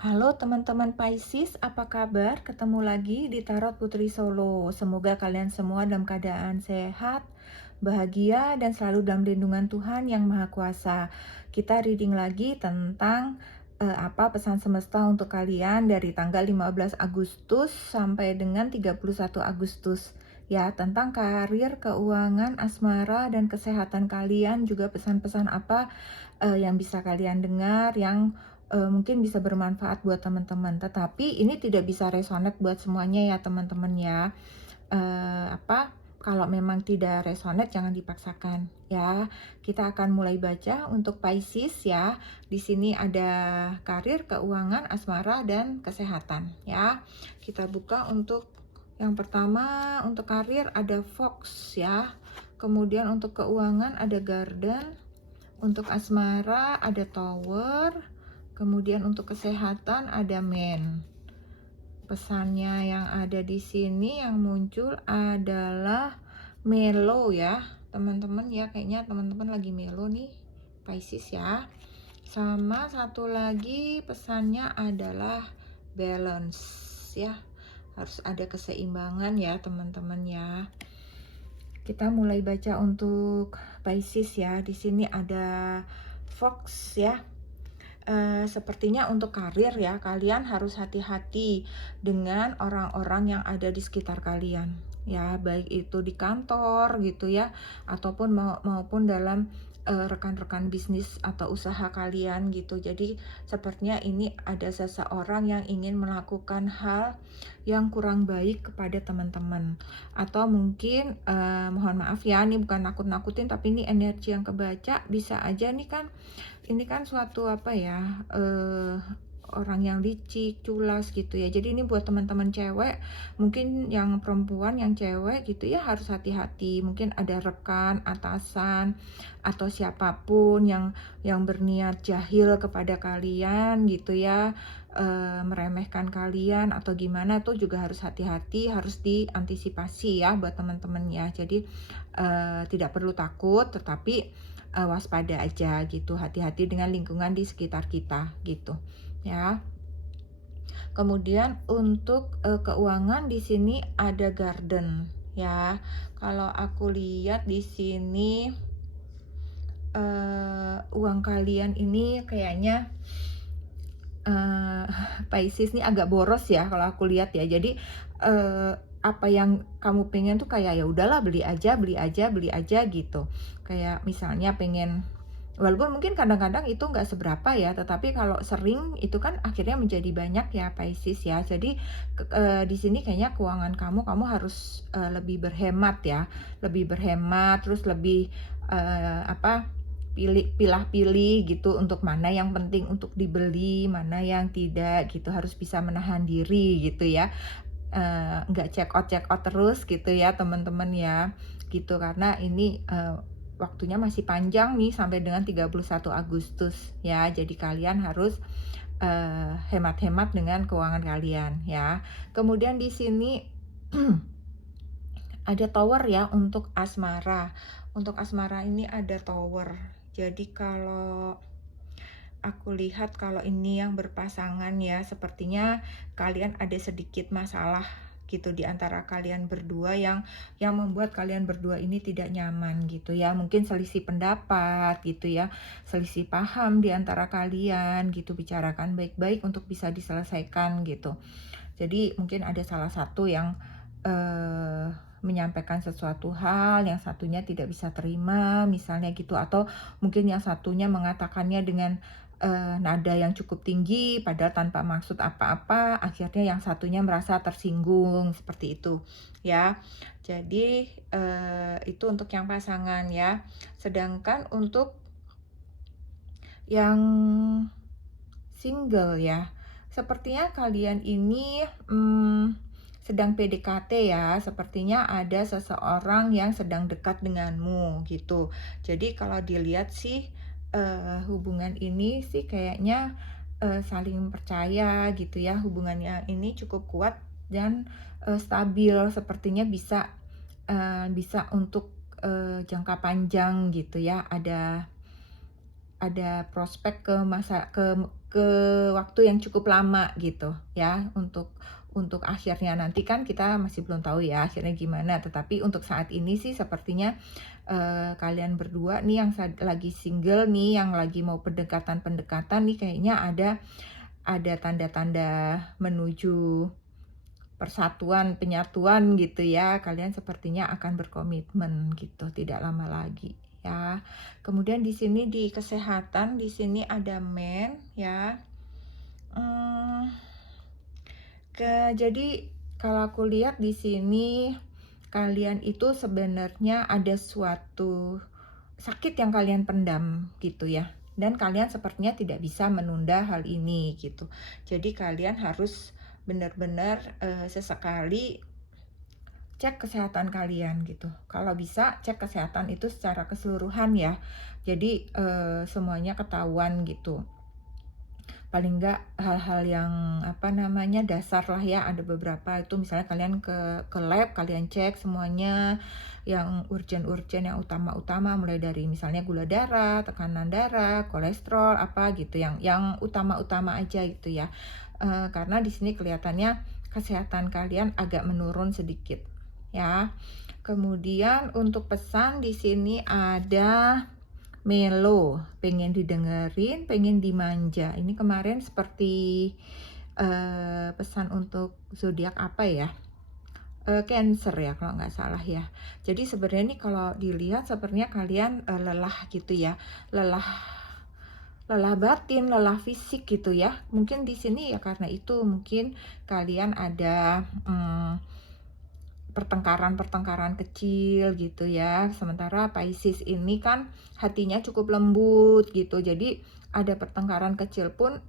Halo teman-teman Pisces, apa kabar? Ketemu lagi di Tarot Putri Solo. Semoga kalian semua dalam keadaan sehat, bahagia, dan selalu dalam lindungan Tuhan Yang Maha Kuasa. Kita reading lagi tentang apa pesan semesta untuk kalian dari tanggal 15 Agustus sampai dengan 31 Agustus. Ya, tentang karir, keuangan, asmara, dan kesehatan kalian, juga pesan-pesan apa yang bisa kalian dengar, yang mungkin bisa bermanfaat buat teman-teman. Tetapi ini tidak bisa resonate buat semuanya ya teman-teman ya. Kalau memang tidak resonate jangan dipaksakan ya. Kita akan mulai baca untuk Pisces ya. Di sini ada karir, keuangan, asmara, dan kesehatan ya. Kita buka untuk yang pertama. Untuk karir ada Fox ya. Kemudian untuk keuangan ada Garden. Untuk asmara ada Tower. Kemudian untuk kesehatan ada Men. Pesannya yang ada di sini yang muncul adalah mellow ya, teman-teman ya. Kayaknya teman-teman lagi mellow nih, Pisces ya. Sama satu lagi pesannya adalah balance ya. Harus ada keseimbangan ya, teman-teman ya. Kita mulai baca untuk Pisces ya. Di sini ada Fox ya. Sepertinya untuk karir ya, kalian harus hati-hati dengan orang-orang yang ada di sekitar kalian ya, baik itu di kantor gitu ya, ataupun maupun dalam rekan-rekan bisnis atau usaha kalian gitu. Jadi sepertinya ini ada seseorang yang ingin melakukan hal yang kurang baik kepada teman-teman, atau mungkin mohon maaf ya, ini bukan nakut-nakutin, tapi ini energi yang kebaca. Bisa aja nih kan, ini kan suatu apa ya, orang yang licik, culas gitu ya. Jadi ini buat teman-teman cewek, mungkin yang perempuan, yang cewek gitu ya, harus hati-hati. Mungkin ada rekan, atasan, atau siapapun yang berniat jahil kepada kalian gitu ya, meremehkan kalian atau gimana, tuh juga harus hati-hati, harus diantisipasi ya buat teman-teman ya. Jadi tidak perlu takut, tetapi waspada aja gitu, hati-hati dengan lingkungan di sekitar kita gitu ya. Kemudian untuk keuangan di sini ada Garden ya. Kalau aku lihat di sini uang kalian ini kayaknya Pisces nih agak boros ya kalau aku lihat ya. Jadi apa yang kamu pengen tuh kayak ya udahlah, beli aja gitu. Kayak misalnya pengen, walaupun mungkin kadang-kadang itu nggak seberapa ya, tetapi kalau sering itu kan akhirnya menjadi banyak ya Pisces ya. Jadi di sini kayaknya keuangan kamu harus lebih berhemat ya, terus lebih pilih gitu, untuk mana yang penting untuk dibeli, mana yang tidak gitu. Harus bisa menahan diri gitu ya, nggak check out terus gitu ya teman-teman ya gitu, karena ini waktunya masih panjang nih sampai dengan 31 Agustus ya. Jadi kalian harus hemat-hemat dengan keuangan kalian ya. Kemudian di sini ada Tower ya untuk asmara. Untuk asmara ini ada Tower. Jadi kalau aku lihat, kalau ini yang berpasangan ya, sepertinya kalian ada sedikit masalah gitu di antara kalian berdua, yang membuat kalian berdua ini tidak nyaman gitu ya. Mungkin selisih pendapat gitu ya, selisih paham di antara kalian gitu. Bicarakan baik-baik untuk bisa diselesaikan gitu. Jadi mungkin ada salah satu yang menyampaikan sesuatu hal, yang satunya tidak bisa terima misalnya gitu, atau mungkin yang satunya mengatakannya dengan nada yang cukup tinggi padahal tanpa maksud apa-apa, akhirnya yang satunya merasa tersinggung, seperti itu ya. Jadi itu untuk yang pasangan ya. Sedangkan untuk yang single ya, sepertinya kalian ini sedang PDKT ya. Sepertinya ada seseorang yang sedang dekat denganmu gitu. Jadi kalau dilihat sih hubungan ini sih kayaknya saling percaya gitu ya. Hubungannya ini cukup kuat dan stabil. Sepertinya bisa untuk jangka panjang gitu ya. ada prospek ke waktu yang cukup lama gitu ya, untuk akhirnya nanti kan kita masih belum tahu ya akhirnya gimana, tetapi untuk saat ini sih sepertinya kalian berdua nih yang lagi single nih, yang lagi mau pendekatan-pendekatan nih, kayaknya ada tanda-tanda menuju persatuan, penyatuan gitu ya. Kalian sepertinya akan berkomitmen gitu, tidak lama lagi ya. Kemudian di sini di kesehatan, di sini ada men ya. Jadi kalau aku lihat di sini kalian itu sebenarnya ada suatu sakit yang kalian pendam gitu ya. Dan kalian sepertinya tidak bisa menunda hal ini gitu. Jadi kalian harus benar-benar sesekali cek kesehatan kalian gitu. Kalau bisa cek kesehatan itu secara keseluruhan ya. Jadi semuanya ketahuan gitu. Paling enggak hal-hal yang dasar lah ya, ada beberapa itu misalnya kalian ke lab, kalian cek semuanya yang urgent-urgent, yang utama-utama, mulai dari misalnya gula darah, tekanan darah, kolesterol apa gitu, yang utama-utama aja gitu ya. Karena di sini kelihatannya kesehatan kalian agak menurun sedikit ya. Kemudian untuk pesan di sini ada melo, pengen didengerin, pengen dimanja. Ini kemarin seperti pesan untuk zodiak apa ya? Cancer ya kalau nggak salah ya. Jadi sebenarnya ini kalau dilihat sepertinya kalian lelah gitu ya, lelah batin, lelah fisik gitu ya. Mungkin di sini ya karena itu mungkin kalian ada pertengkaran kecil gitu ya. Sementara Pisces ini kan hatinya cukup lembut gitu. Jadi ada pertengkaran kecil pun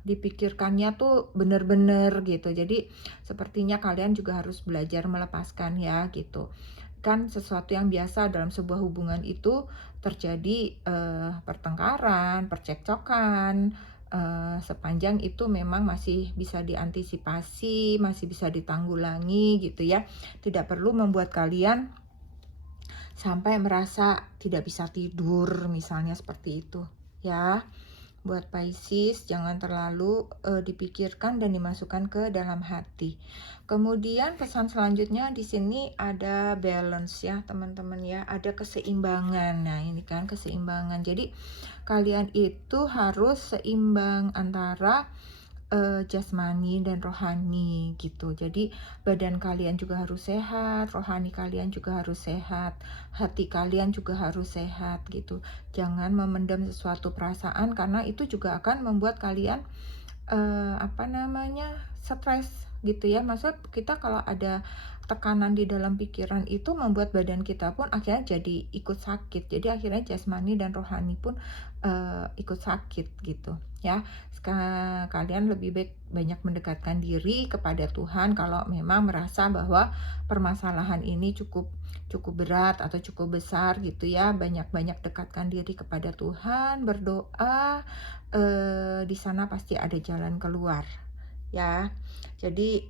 dipikirkannya tuh bener-bener gitu. Jadi sepertinya kalian juga harus belajar melepaskan ya gitu. Kan sesuatu yang biasa dalam sebuah hubungan itu terjadi pertengkaran, percekcokan, sepanjang itu memang masih bisa diantisipasi, masih bisa ditanggulangi gitu ya. Tidak perlu membuat kalian sampai merasa tidak bisa tidur misalnya seperti itu ya. Buat Pisces jangan terlalu dipikirkan dan dimasukkan ke dalam hati. Kemudian pesan selanjutnya di sini ada balance ya teman-teman ya, ada keseimbangan. Nah ini kan keseimbangan. Jadi kalian itu harus seimbang antara jasmani dan rohani gitu. Jadi badan kalian juga harus sehat, rohani kalian juga harus sehat, hati kalian juga harus sehat gitu. Jangan memendam sesuatu perasaan karena itu juga akan membuat kalian stres gitu ya. Maksud kita kalau ada tekanan di dalam pikiran itu membuat badan kita pun akhirnya jadi ikut sakit. Jadi akhirnya jasmani dan rohani pun ikut sakit gitu ya. Kalian lebih baik banyak mendekatkan diri kepada Tuhan kalau memang merasa bahwa permasalahan ini cukup berat atau cukup besar gitu ya. Banyak-banyak dekatkan diri kepada Tuhan, berdoa, di sana pasti ada jalan keluar ya. Jadi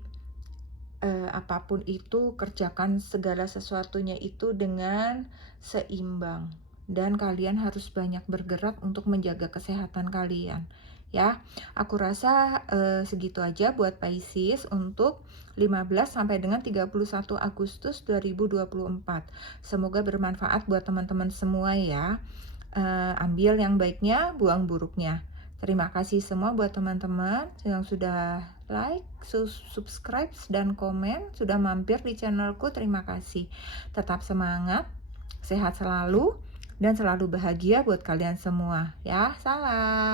apapun itu, kerjakan segala sesuatunya itu dengan seimbang, dan kalian harus banyak bergerak untuk menjaga kesehatan kalian ya. Aku rasa segitu aja buat Pisces untuk 15 sampai dengan 31 Agustus 2024. Semoga bermanfaat buat teman-teman semua ya. Ambil yang baiknya, buang buruknya. Terima kasih semua buat teman-teman yang sudah like, subscribe, dan komen, sudah mampir di channelku. Terima kasih. Tetap semangat, sehat selalu, dan selalu bahagia buat kalian semua ya. Salam.